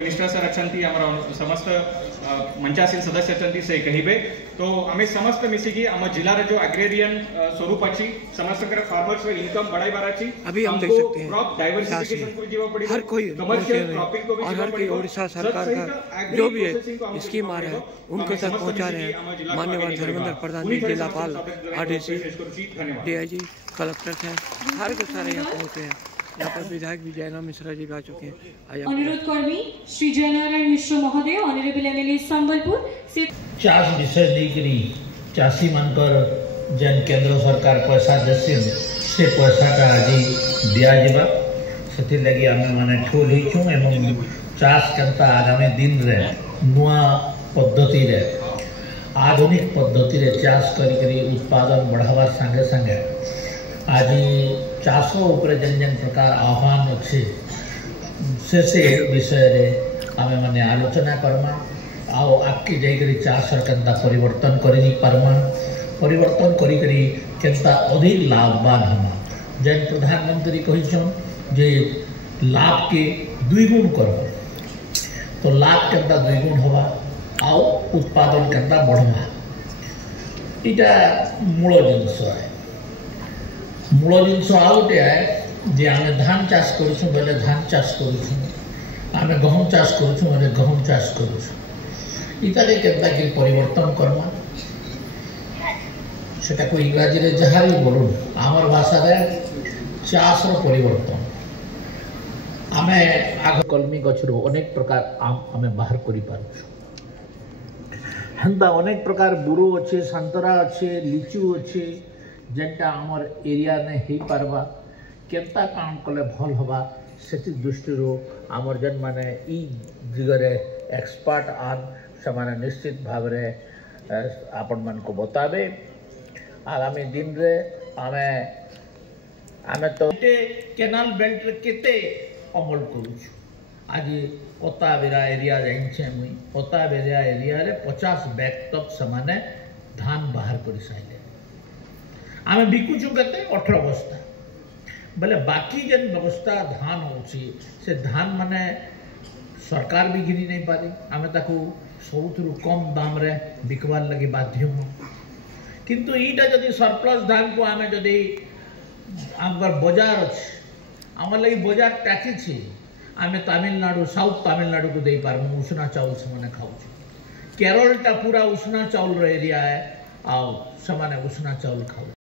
Minister sir अच्छी आम समस्त मंचासीन सदस्य अच्छी से कहे तो आम समस्त मिसिकी आम जिलार जो एग्रेरियन स्वरूप अच्छी समस्त फार्मर्स इनकम बढ़ाइबार अच्छी अभी हम देख सकते हैं क्रॉप डाइवर्सिफिकेशन को जीवा पड़ी हर कोई कमर्शियल क्रॉपिंग को भी और हर कोई ओडिशा सरकार का जो भी है स्कीम आ रहा है उनको तक पहुंचा रहे हैं। माननीय धर्मेंद्र प्रधान जी, जिलापाल, आरडीसी, डीआईजी, कलेक्टर हैं, हर के सारे यहाँ पहुँचे हैं। यहाँ पर विधायक भी जयराम मिश्रा जी भी आ चुके हैं। अनुरोध कर्मी श्री जयनारायण मिश्र महोदय ऑनरेबल एमएलए संबलपुर से चाष विषय लेकर चाषी मानकर जेन केंद्र सरकार पैसा देसन से पैसाटा आज दिज्व से लगी आम मैंने ठोल एवं चाष केनता आगामी दिन रे नुआ पद्धति रे आधुनिक पद्धति रे चाष करी उत्पादन बढ़ावा संगे संगे आज चाष उपरे जेन जेन प्रकार आह्वान अच्छे से विषय रे आमे माने आलोचना करमा आओ आगे जाइकरी चाष केनता परिवर्तन करी पारमा परिवर्तन करी केनता अधिक लाभवान हमा जेन प्रधानमंत्री कहिछन जे लाभ के द्विगुण करबा तो लाभ केनता द्विगुण हवा आओ उत्पादन केनता बढ़वा इटा मूल जिनस है। मूल जिनस आउ गोटे है जे आम धान चाष करूँ बोले धान चाष करूँ आम गहम चाष करूँ बोले गहम चाष करूँ इतारे केनता कि परिवर्तन करमा सेटा को इंग्राजी रे जहाँ भी बोलूँ आमर भाषा रे चाष रो परिवर्तन आमे आग कलमी गछरू अनेक प्रकार आम आमे बाहर करि पारुछु हेंता अनेक प्रकार बुरो अच्छे संतरा अच्छे लिचू अच्छे जेनटा आमर एरिया ने ही पारबा केनता काम कले भल हवा से दृष्टि आमर जेन माने ई दिगरे एक्सपर्ट आन से माने निश्चित भाव रे आपण मान को बताबे आगामी दिन रे आमे आमे तो केनाल बेल्ट रे केते अमल करूछु आज पताबेरा एरिया जाइछे मुई पताबेरा एरिया रे 50 बैग तक समाने धान बाहर कर साइले आमे बिकुछु केते 18 बस्ता बोले बाकी जेन व्यवस्था धान होची से धान माने सरकार भी घिनी नहीं पारे आमे ताकू सबुथुरु कम दाम रे बिकवार लगी बाध्य हो किंतु ईटा जदि सरप्लस धान को आमे जदि आमर बाजार अच्छे आम लगी बाजार टाकी आमे तमिलनाडु साउथ तमिलनाडु को दे पार उष्णा चाउल से खाऊ केरल टा पूरा उष्णा चाउल एरिया है आ से उष्णा चाउल खाऊ।